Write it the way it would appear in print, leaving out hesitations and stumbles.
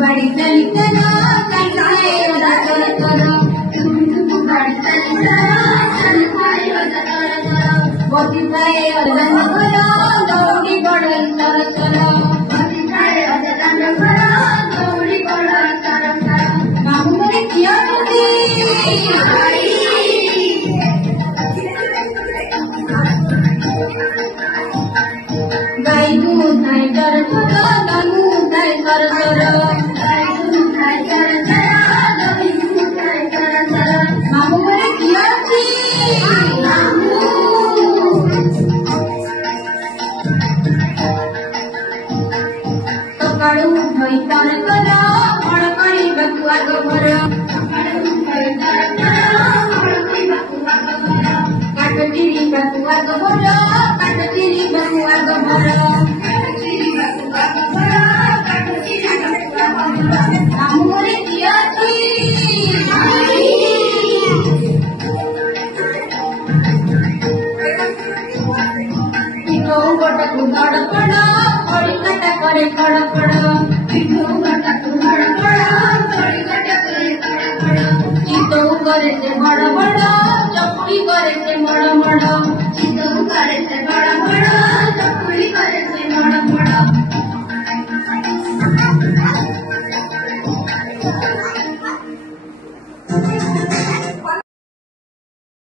बड़ी चली चलो चल खाए ओदा कर करो बड़ी चली चलो चल खाए ओदा कर करो बोती खाए ओदा करो दौड़ी बड़े चल चलो बोती खाए ओदा करो दौड़ी बड़े चल चलो मामू मेरे किया तुझे गाय दूध नहीं कर करो दूध नहीं कर करो गाय दूध नहीं कर करो दूध नहीं कर करो मामू मेरे किया मामू तो कड़ू भाई तर करो मड़कड़ी बकुआ को भरो कड़ू भाई तर करो मड़कड़ी बकुआ को भरो काटचिरी बकुआ को भरो काटचिरी बकुआ को भरो काटचिरी बकुआ को भरो काटचिरी बकुआ को भरो मामू मोरे किया पिठो गोटा कुगड़ पड़ो थोड़ी कटा करे कड़ पड़ो पिठो गोटा कुगड़ पड़ो थोड़ी कटा करे कड़ पड़ो चितो करे से बड़ बड़ चकुड़ी करे से बड़ बड़ चितो करे से बड़ बड़ चकुड़ी करे से बड़